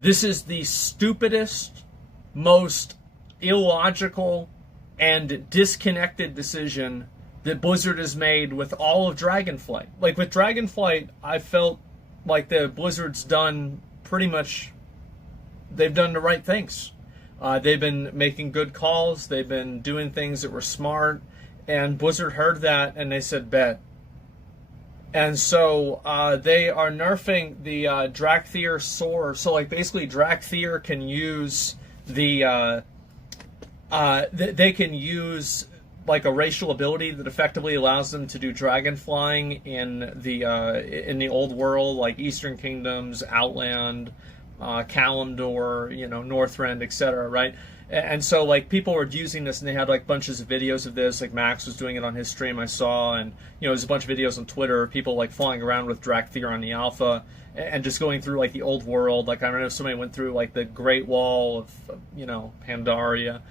This is the stupidest, most illogical, and disconnected decision that Blizzard has made with all of Dragonflight. Like, with Dragonflight, I felt like the Blizzard's done pretty much, they've done the right things. They've been making good calls, they've been doing things that were smart, and Blizzard heard that and they said, bet. And so they are nerfing the Drakthir sword. So, like, basically Drakthir can use the they can use like a racial ability that effectively allows them to do dragon flying in the old world, like Eastern Kingdoms, Outland, Kalimdor, Northrend, etc. Right? And so, like, people were using this, and they had like bunches of videos of this. Like, Max was doing it on his stream, I saw, and there's a bunch of videos on Twitter of people like flying around with Drakthir on the alpha and just going through like the old world. Like, I remember somebody went through like the Great Wall of Pandaria,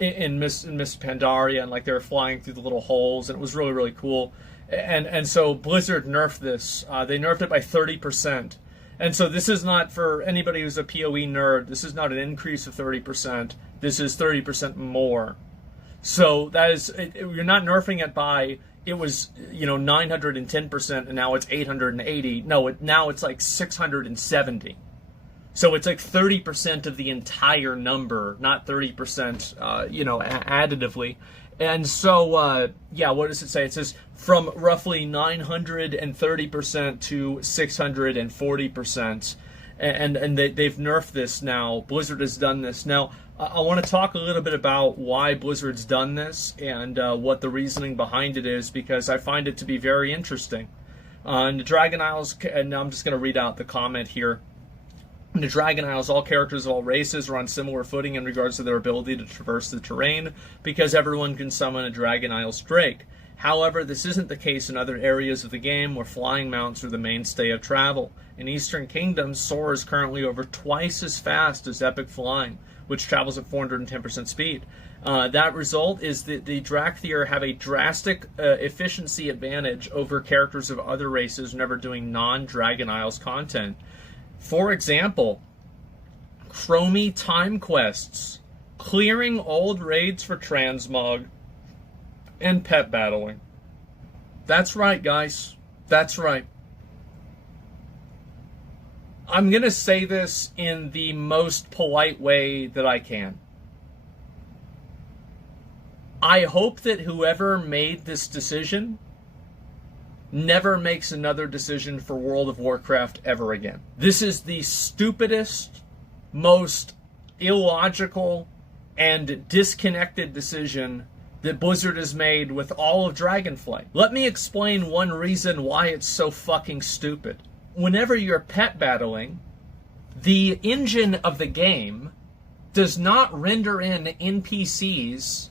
in Miss Pandaria, and like they were flying through the little holes, and it was really, really cool. And so Blizzard nerfed this. They nerfed it by 30%. And so this is not, for anybody who's a PoE nerd, this is not an increase of 30%. This is 30% more. So that is, you're not nerfing it by, it was 910% and now it's 880. No, now it's like 670. So it's like 30% of the entire number, not 30%, additively. And so, what does it say? It says from roughly 930% to 640%. And they've nerfed this now. Blizzard has done this. Now, I want to talk a little bit about why Blizzard's done this and what the reasoning behind it is, because I find it to be very interesting. In the Dragon Isles, and I'm just going to read out the comment here. In the Dragon Isles, all characters of all races are on similar footing in regards to their ability to traverse the terrain, because everyone can summon a Dragon Isles Drake. However, this isn't the case in other areas of the game where flying mounts are the mainstay of travel. In Eastern Kingdoms, Soar is currently over twice as fast as Epic Flying, which travels at 410% speed. That result is that the Drakthir have a drastic efficiency advantage over characters of other races whenever doing non-Dragon Isles content. For example, Chromie time quests, clearing old raids for transmog, and pet battling. That's right, guys. That's right. I'm going to say this in the most polite way that I can. I hope that whoever made this decision never makes another decision for World of Warcraft ever again. This is the stupidest, most illogical, and disconnected decision that Blizzard has made with all of Dragonflight. Let me explain one reason why it's so fucking stupid. Whenever you're pet battling, the engine of the game does not render in NPCs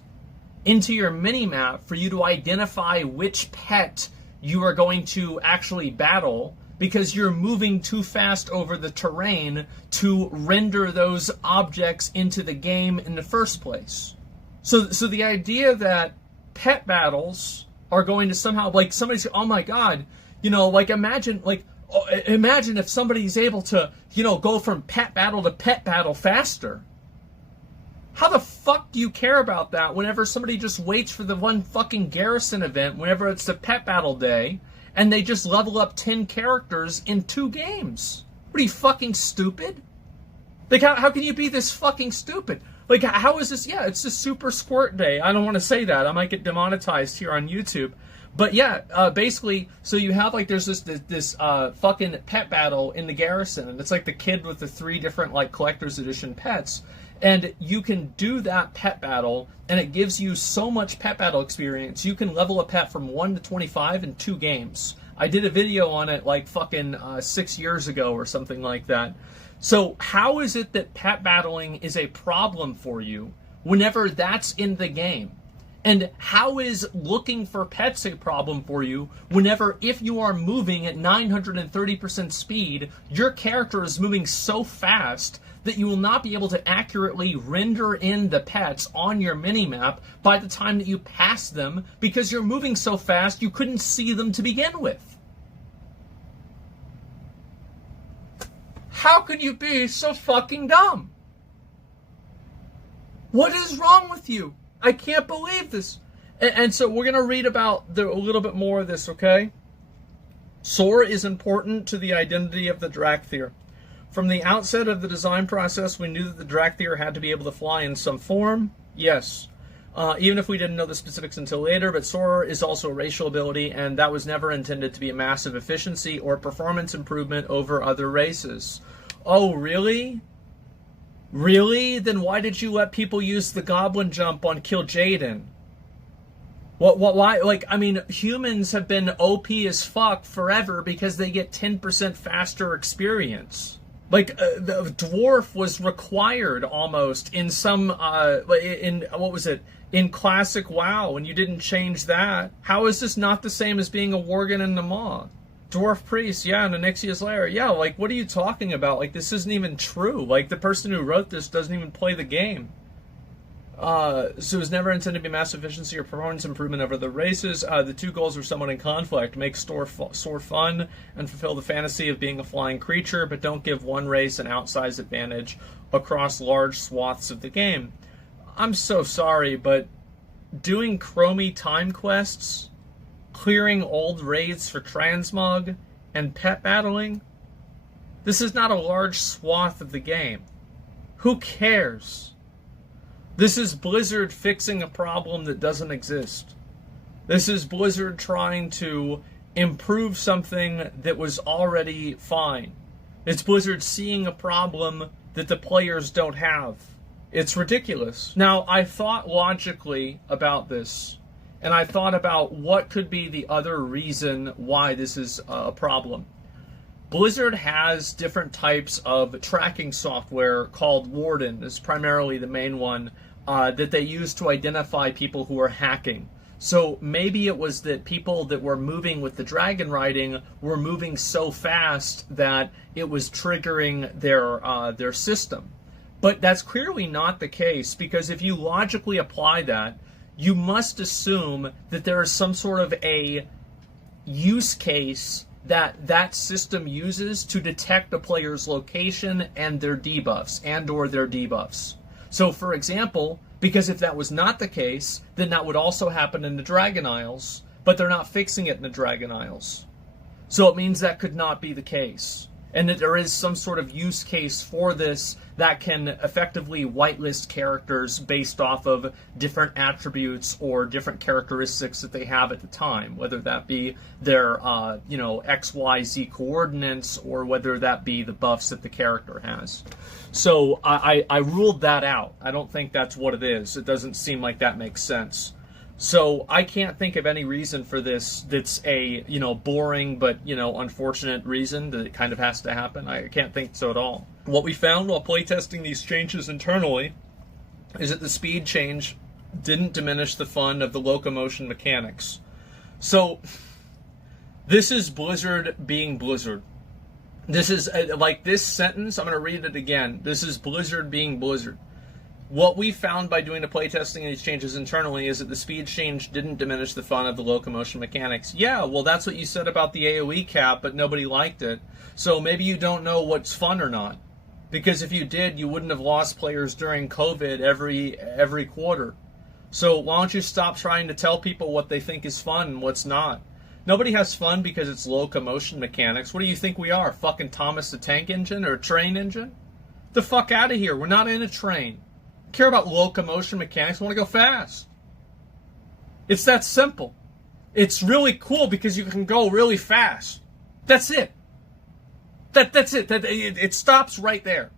into your minimap for you to identify which pet you are going to actually battle, because you're moving too fast over the terrain to render those objects into the game in the first place. So the idea that pet battles are going to somehow, like, somebody say, oh my god, imagine if somebody's able to, go from pet battle to pet battle faster. How the fuck do you care about that whenever somebody just waits for the one fucking garrison event, whenever it's the pet battle day, and they just level up 10 characters in 2 games? What are you, fucking stupid? Like, how can you be this fucking stupid? Like, how is this? Yeah, it's a super squirt day. I don't want to say that. I might get demonetized here on YouTube. But yeah, basically, so you have, like, there's this fucking pet battle in the garrison, and it's like the kid with the 3 different, like, collector's edition pets. And you can do that pet battle, and it gives you so much pet battle experience. You can level a pet from 1 to 25 in 2 games. I did a video on it like fucking 6 years ago or something like that. So how is it that pet battling is a problem for you whenever that's in the game? And how is looking for pets a problem for you whenever, if you are moving at 930% speed, your character is moving so fast that you will not be able to accurately render in the pets on your minimap by the time that you pass them, because you're moving so fast you couldn't see them to begin with? How can you be so fucking dumb? What is wrong with you? I can't believe this. And so we're going to read about a little bit more of this, okay? Soar is important to the identity of the Drakthir. From the outset of the design process, we knew that the Drakthir had to be able to fly in some form. Yes. Even if we didn't know the specifics until later, but Soar is also a racial ability, and that was never intended to be a massive efficiency or performance improvement over other races. Oh, really? Really? Then why did you let people use the Goblin Jump on Kil'jaeden? Why? Like, I mean, humans have been OP as fuck forever because they get 10% faster experience. Like, the dwarf was required almost in some, what was it? In classic WoW, and you didn't change that. How is this not the same as being a Worgen and Namaw? Dwarf priest, yeah, and Onyxia's lair. Yeah, like, what are you talking about? Like, this isn't even true. Like, the person who wrote this doesn't even play the game. So it was never intended to be mass efficiency or performance improvement over the races. The two goals were somewhat in conflict. Make Soar fun and fulfill the fantasy of being a flying creature, but don't give one race an outsized advantage across large swaths of the game. I'm so sorry, but doing Chromie time quests, clearing old raids for transmog, and pet battling, this is not a large swath of the game. Who cares? This is Blizzard fixing a problem that doesn't exist. This is Blizzard trying to improve something that was already fine. It's Blizzard seeing a problem that the players don't have. It's ridiculous. Now, I thought logically about this, and I thought about what could be the other reason why this is a problem. Blizzard has different types of tracking software called Warden, is primarily the main one, that they use to identify people who are hacking. So maybe it was that people that were moving with the dragon riding were moving so fast that it was triggering their system. But that's clearly not the case, because if you logically apply that, you must assume that there is some sort of a use case that system uses to detect a player's location and their debuffs, and/or their debuffs. So, for example, because if that was not the case, then that would also happen in the Dragon Isles, but they're not fixing it in the Dragon Isles. So it means that could not be the case, and that there is some sort of use case for this that can effectively whitelist characters based off of different attributes or different characteristics that they have at the time, whether that be their XYZ coordinates or whether that be the buffs that the character has. So I ruled that out. I don't think that's what it is. It doesn't seem like that makes sense. So I can't think of any reason for this that's a, boring but, unfortunate reason that it kind of has to happen. I can't think so at all. What we found while playtesting these changes internally is that the speed change didn't diminish the fun of the locomotion mechanics. So this is Blizzard being Blizzard. This is, like this sentence, I'm going to read it again. This is Blizzard being Blizzard. What we found by doing the playtesting of these changes internally is that the speed change didn't diminish the fun of the locomotion mechanics. Yeah, well, that's what you said about the AoE cap, but nobody liked it. So maybe you don't know what's fun or not. Because if you did, you wouldn't have lost players during COVID every quarter. So why don't you stop trying to tell people what they think is fun and what's not? Nobody has fun because it's locomotion mechanics. What do you think we are? Fucking Thomas the Tank Engine or a train engine? The fuck out of here. We're not in a train. Care about locomotion mechanics. I want to go fast. It's that simple. It's really cool because you can go really fast. That's it. That's it. It stops right there.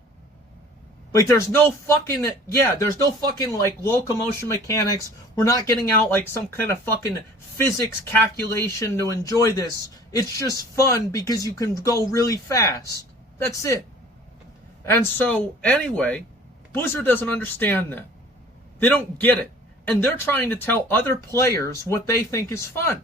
Like, there's no fucking like locomotion mechanics. We're not getting out like some kind of fucking physics calculation to enjoy this. It's just fun because you can go really fast. That's it. And so, anyway, Blizzard doesn't understand that. They don't get it. And they're trying to tell other players what they think is fun.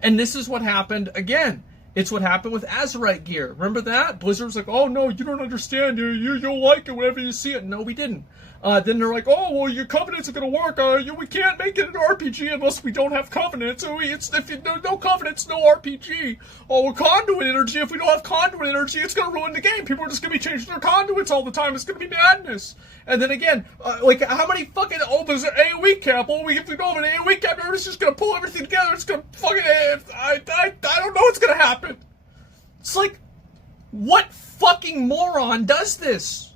And this is what happened again. It's what happened with Azerite gear. Remember that? Blizzard's like, oh no, you don't understand. You'll like it whenever you see it. No, we didn't. Then they're like, oh, well, your covenants are going to work. We can't make it an RPG unless we don't have covenants. If you no covenants, no RPG. Oh, well, conduit energy. If we don't have conduit energy, it's going to ruin the game. People are just going to be changing their conduits all the time. It's going to be madness. And then again, like, how many fucking, oh, there's an AoE cap. Oh, if we don't have an AoE cap, it's just going to pull everything together. It's going to fucking, I don't know what's going to happen. It's like, what fucking moron does this?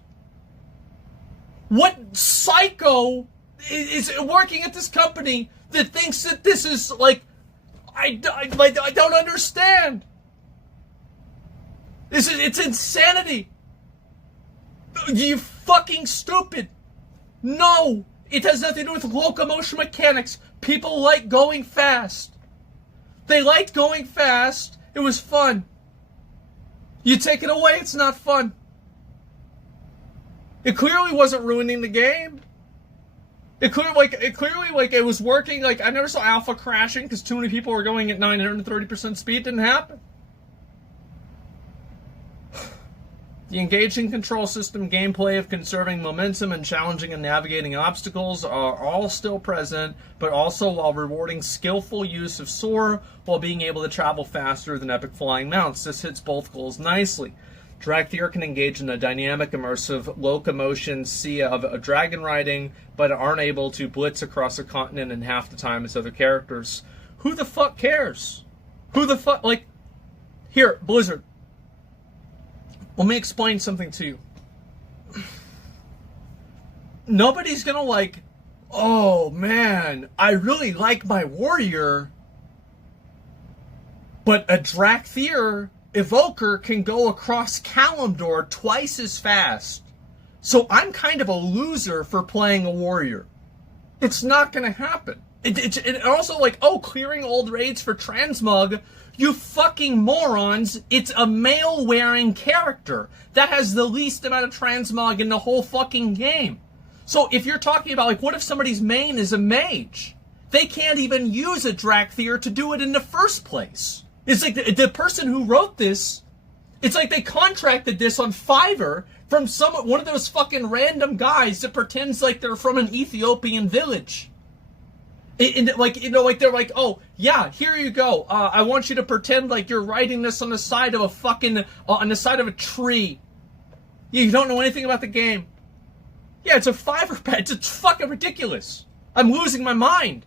What psycho is working at this company that thinks that this is like, I don't understand. It's insanity. You fucking stupid. No, it has nothing to do with locomotion mechanics. People like going fast. They liked going fast. It was fun. You take it away, it's not fun. It clearly wasn't ruining the game. It clearly was working. Like, I never saw Alpha crashing because too many people were going at 930% speed. It didn't happen. The engaging control system, gameplay of conserving momentum and challenging and navigating obstacles are all still present, but also while rewarding skillful use of soar while being able to travel faster than epic flying mounts. This hits both goals nicely. Dragtheer can engage in a dynamic, immersive, locomotion sea of dragon riding, but aren't able to blitz across a continent in half the time as other characters. Who the fuck cares? Who the fuck, like, here, Blizzard, let me explain something to you. Nobody's gonna like, oh man, I really like my warrior, but a Dragtheer Evoker can go across Kalimdor twice as fast. So I'm kind of a loser for playing a warrior. It's not going to happen. It also, like, oh, clearing old raids for Transmog. You fucking morons. It's a male-wearing character that has the least amount of Transmog in the whole fucking game. So if you're talking about, like, what if somebody's main is a mage? They can't even use a Dragtheer to do it in the first place. It's like the person who wrote this, it's like they contracted this on Fiverr from one of those fucking random guys that pretends like they're from an Ethiopian village. Like they're like, oh, yeah, here you go. I want you to pretend like you're writing this on the side of a fucking, on the side of a tree. You don't know anything about the game. Yeah, it's a Fiverr pad. It's fucking ridiculous. I'm losing my mind.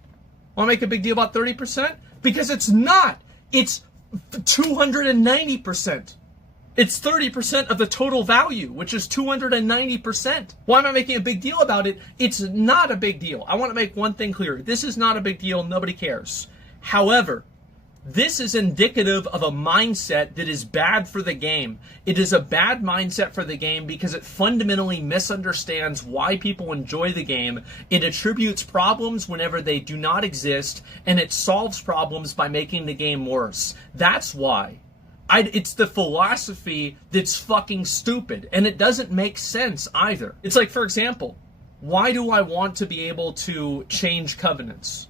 Want to make a big deal about 30%? Because it's not. It's 290%. It's 30% of the total value, which is 290%. Why am I making a big deal about it? It's not a big deal. I want to make one thing clear. This is not a big deal. Nobody cares. However, this is indicative of a mindset that is bad for the game. It is a bad mindset for the game because it fundamentally misunderstands why people enjoy the game. It attributes problems whenever they do not exist, and it solves problems by making the game worse. That's why. It's the philosophy that's fucking stupid, and it doesn't make sense either. It's like, for example, why do I want to be able to change covenants?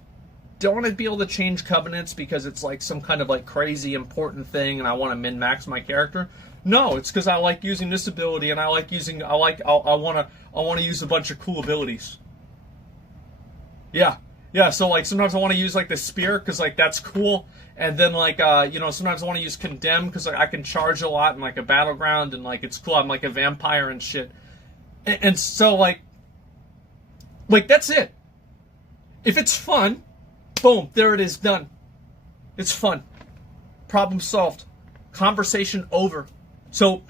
Don't want to be able to change covenants because it's like some kind of like crazy important thing and I want to min-max my character. No, it's because I like using this ability and I want to use a bunch of cool abilities. Yeah, so like sometimes I want to use like the spear because like that's cool, and then like sometimes I want to use condemn because like I can charge a lot in like a battleground and like it's cool. I'm like a vampire and shit, and so like that's it. If it's fun, boom, there it is, done. It's fun. Problem solved. Conversation over. So,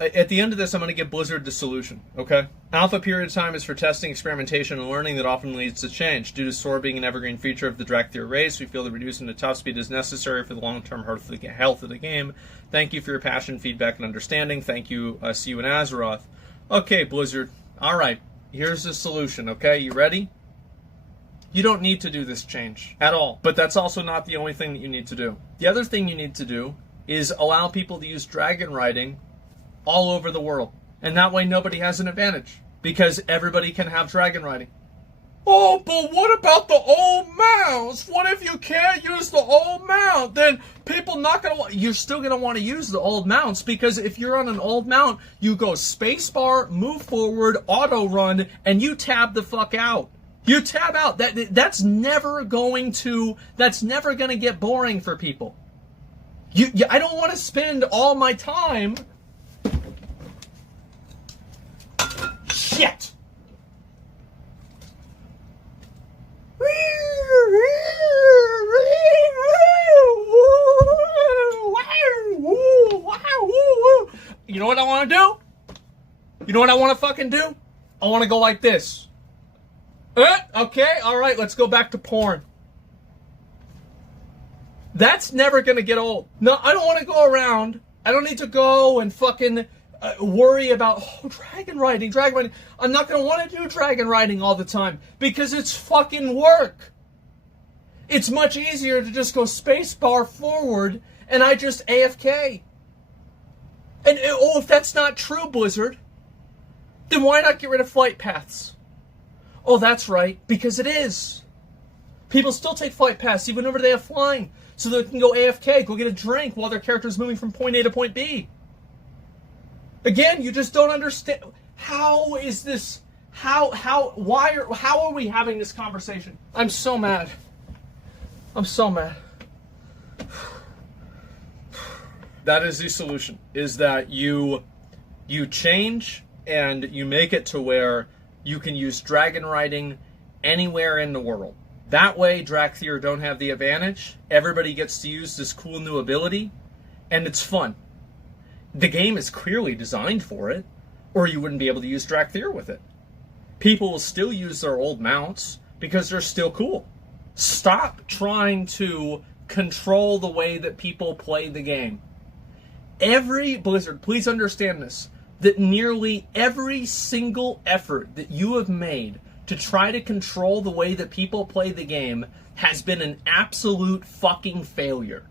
at the end of this, I'm going to give Blizzard the solution, okay? Alpha period time is for testing, experimentation, and learning that often leads to change. Due to soar being an evergreen feature of the Dragtheer race, we feel that reducing the top speed is necessary for the long-term health of the game. Thank you for your passion, feedback, and understanding. Thank you. See you in Azeroth. Okay, Blizzard. All right. Here's the solution, okay? You ready? You don't need to do this change at all. But that's also not the only thing that you need to do. The other thing you need to do is allow people to use dragon riding all over the world. And that way nobody has an advantage. Because everybody can have dragon riding. Oh, but what about the old mounts? What if you can't use the old mount? Then people not gonna want. You're still gonna want to use the old mounts, because if you're on an old mount, you go spacebar, move forward, auto run, and you tab the fuck out. You tab out. That's never going to get boring for people. I don't want to spend all my time. Shit. You know what I want to do? You know what I want to fucking do? I want to go like this. Okay, alright, let's go back to porn. That's never going to get old. No, I don't want to go around. I don't need to go and fucking worry about dragon riding. I'm not going to want to do dragon riding all the time because it's fucking work. It's much easier to just go spacebar forward and I just AFK. And if that's not true, Blizzard, then why not get rid of flight paths? Oh, that's right, because it is. People still take flight paths even whenever they have flying, so they can go AFK, go get a drink while their character is moving from point A to point B. Again, you just don't understand. How is this? How are we having this conversation? I'm so mad. I'm so mad. That is the solution, is that you change and you make it to where you can use dragon riding anywhere in the world. That way, Drakthir don't have the advantage. Everybody gets to use this cool new ability, and it's fun. The game is clearly designed for it, or you wouldn't be able to use Drakthir with it. People will still use their old mounts because they're still cool. Stop trying to control the way that people play the game. Blizzard, please understand this, that nearly every single effort that you have made to try to control the way that people play the game has been an absolute fucking failure.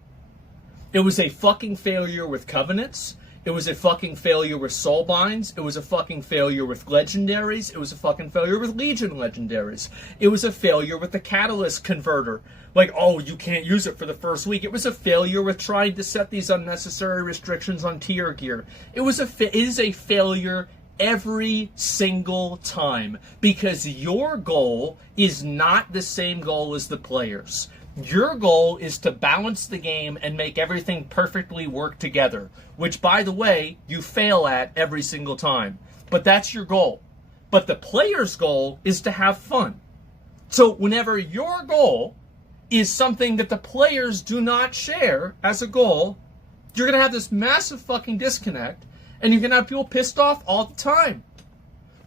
It was a fucking failure with Covenants. It was a fucking failure with Soulbinds. It was a fucking failure with Legendaries. It was a fucking failure with Legion Legendaries. It was a failure with the Catalyst Converter. Like, oh, you can't use it for the first week. It was a failure with trying to set these unnecessary restrictions on tier gear. It is a failure every single time, because your goal is not the same goal as the players. Your goal is to balance the game and make everything perfectly work together, which, by the way, you fail at every single time. But that's your goal. But the player's goal is to have fun. So whenever your goal is something that the players do not share as a goal, you're going to have this massive fucking disconnect, and you're going to have people pissed off all the time.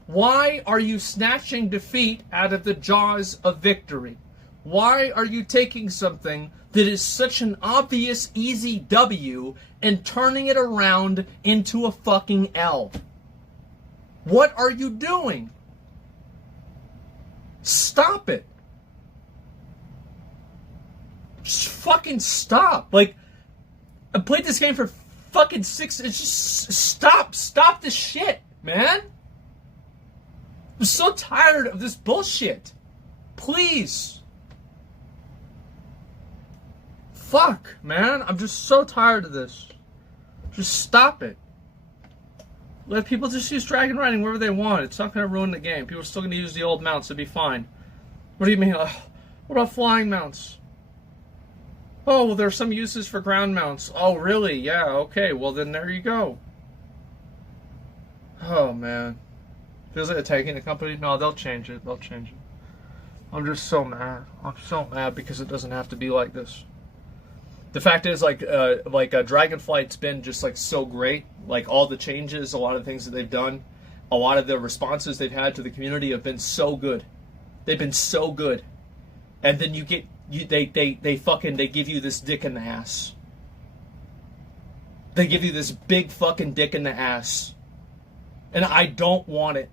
Why are you snatching defeat out of the jaws of victory? Why are you taking something that is such an obvious, easy W and turning it around into a fucking L? What are you doing? Stop it. Just fucking stop. Like, I played this game for fucking 6... It's just... Stop this shit, man. I'm so tired of this bullshit. Please. Fuck, man. I'm just so tired of this. Just stop it. Let people just use dragon riding wherever they want. It's not going to ruin the game. People are still going to use the old mounts. It'll be fine. What do you mean? What about flying mounts? Oh, well, there are some uses for ground mounts. Oh, really? Yeah, okay. Well, then there you go. Oh, man. Feels like attacking the company? No, they'll change it. They'll change it. I'm just so mad. I'm so mad because it doesn't have to be like this. The fact is, Dragonflight's been just, like, so great. Like, all the changes, a lot of things that they've done, a lot of the responses they've had to the community have been so good. They've been so good. And then they give you this dick in the ass. They give you this big fucking dick in the ass. And I don't want it.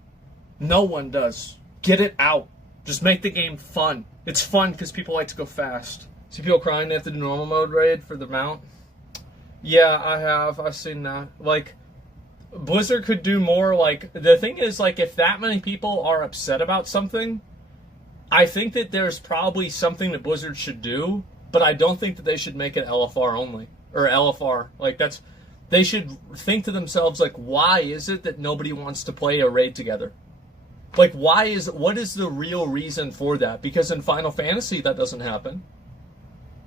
No one does. Get it out. Just make the game fun. It's fun because people like to go fast. See people crying they have to do normal mode raid for the mount? Yeah, I have. I've seen that. Like, Blizzard could do more. Like, the thing is, like, if that many people are upset about something, I think that there's probably something that Blizzard should do, but I don't think that they should make it LFR only. Or LFR. Like, they should think to themselves, like, why is it that nobody wants to play a raid together? Like, what is the real reason for that? Because in Final Fantasy, that doesn't happen.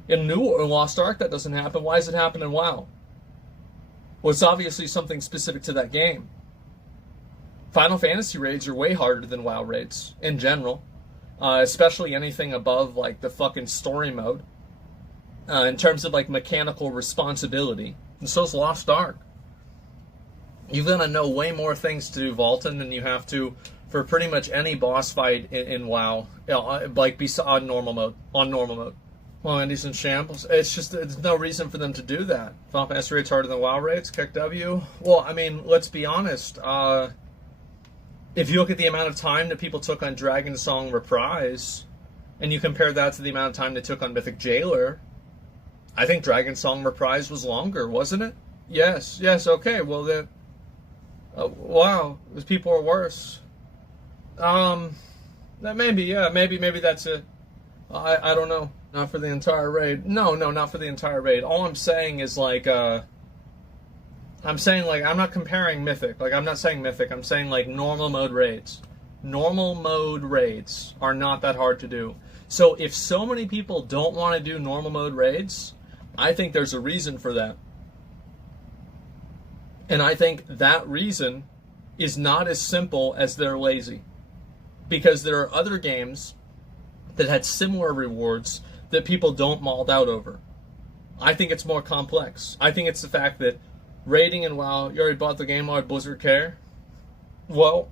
In Lost Ark, that doesn't happen. Why does it happen in WoW? Well, it's obviously something specific to that game. Final Fantasy raids are way harder than WoW raids, in general. Especially anything above, like, the fucking story mode. In terms of, like, mechanical responsibility. And so's Lost Ark. You've got to know way more things to do Vaulton than you have to for pretty much any boss fight in WoW. Like, on normal mode. Well, Andy's in shambles. It's just, there's no reason for them to do that. Final Fantasy raid's harder than WoW raids. Kick W. Well, I mean, let's be honest. If you look at the amount of time that people took on Dragon Song Reprise, and you compare that to the amount of time they took on Mythic Jailer, I think Dragon Song Reprise was longer, wasn't it? Yes, okay, well then... wow, those people are worse. Maybe that's it. I don't know. Not for the entire raid. No, not for the entire raid. All I'm saying is, like, I'm not comparing Mythic. Like, I'm not saying Mythic. I'm saying, like, normal mode raids. Normal mode raids are not that hard to do. So if so many people don't want to do normal mode raids, I think there's a reason for that. And I think that reason is not as simple as they're lazy. Because there are other games that had similar rewards that people don't mauled out over. I think it's more complex. I think it's the fact that raiding in WoW, you already bought the game, why Blizzard care? Well,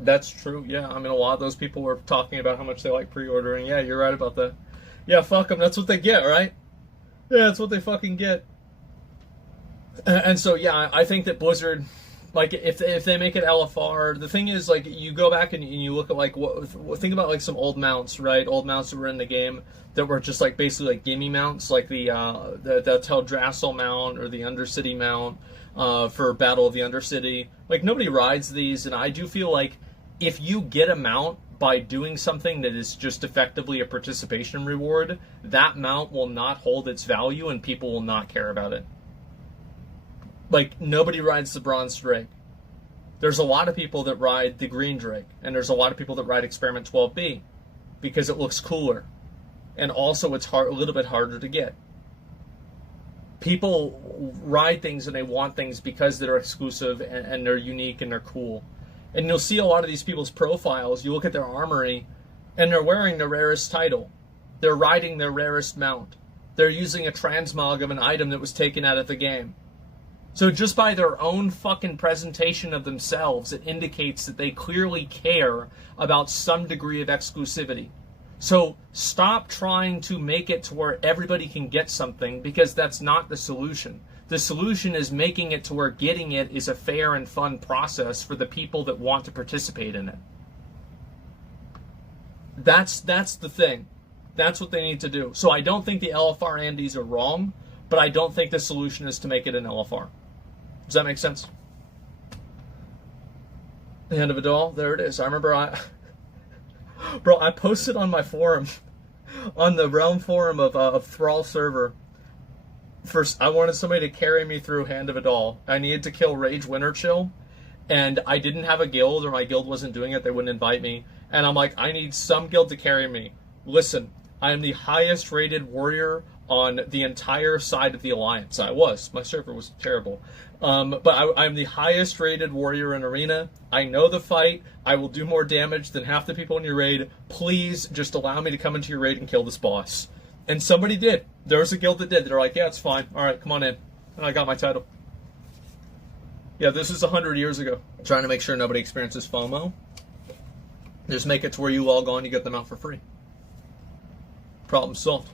that's true, yeah. I mean, a lot of those people were talking about how much they like pre-ordering. Yeah, you're right about that. Yeah, fuck them, that's what they get, right? Yeah, that's what they fucking get. And so, yeah, I think that Blizzard... Like, if they make it LFR, the thing is, like, you go back and you look at, like, think about, like, some old mounts, right? Old mounts that were in the game that were just, like, basically, like, gimme mounts, like the Teldrassil mount or the Undercity mount for Battle of the Undercity. Like, nobody rides these, and I do feel like if you get a mount by doing something that is just effectively a participation reward, that mount will not hold its value and people will not care about it. Like, nobody rides the Bronze Drake. There's a lot of people that ride the Green Drake, and there's a lot of people that ride Experiment 12B because it looks cooler. And also, it's a little bit harder to get. People ride things and they want things because they're exclusive and they're unique and they're cool. And you'll see a lot of these people's profiles, you look at their armory, and they're wearing the rarest title. They're riding their rarest mount. They're using a transmog of an item that was taken out of the game. So just by their own fucking presentation of themselves, it indicates that they clearly care about some degree of exclusivity. So stop trying to make it to where everybody can get something, because that's not the solution. The solution is making it to where getting it is a fair and fun process for the people that want to participate in it. That's the thing. That's what they need to do. So I don't think the LFR Andes are wrong, but I don't think the solution is to make it an LFR. Does that make sense? The end of it all. There it is. I remember I posted on my forum, on the Realm forum of Thrall server. First, I wanted somebody to carry me through Hand of Adal. I needed to kill Rage Winterchill, and I didn't have a guild, or my guild wasn't doing it. They wouldn't invite me. And I'm like, I need some guild to carry me. Listen, I am the highest rated warrior on the entire side of the Alliance. I was. My server was terrible. But I'm the highest rated warrior in Arena. I know the fight. I will do more damage than half the people in your raid. Please just allow me to come into your raid and kill this boss. And somebody did. There was a guild that did. They're like, yeah, it's fine. All right, come on in. And I got my title. Yeah, this is 100 years ago. Trying to make sure nobody experiences FOMO. Just make it to where you log on, you get them out for free. Problem solved.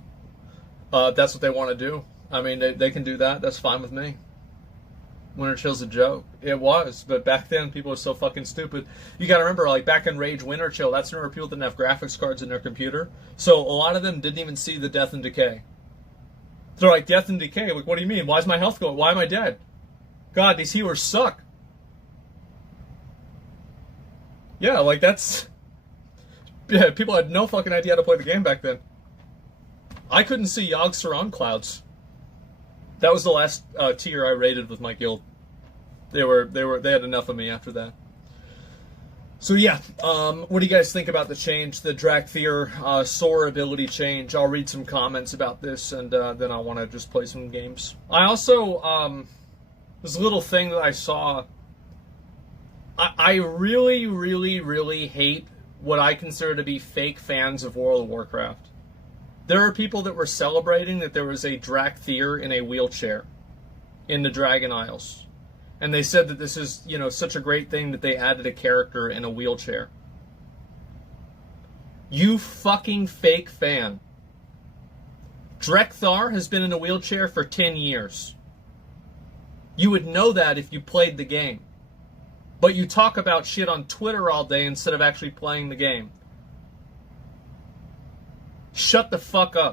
If that's what they want to do. I mean, they can do that. That's fine with me. Winterchill's a joke. It was, but back then people were so fucking stupid. You gotta remember, like, back in Rage Winterchill, that's whenever people didn't have graphics cards in their computer. So a lot of them didn't even see the Death and Decay. They're like, Death and Decay? Like, what do you mean? Why's my health going? Why am I dead? God, these healers suck. Yeah, like, that's... Yeah, people had no fucking idea how to play the game back then. I couldn't see Yoggster on clouds. That was the last tier I rated with my guild. They had enough of me after that. So yeah, what do you guys think about the change, the Drakthir Soar ability change? I'll read some comments about this, and then I want to just play some games. I also, this little thing that I saw, I really, really, really hate what I consider to be fake fans of World of Warcraft. There are people that were celebrating that there was a Drakthir in a wheelchair in the Dragon Isles. And they said that this is, you know, such a great thing that they added a character in a wheelchair. You fucking fake fan. Drekthar has been in a wheelchair for 10 years. You would know that if you played the game. But you talk about shit on Twitter all day instead of actually playing the game. Shut the fuck up.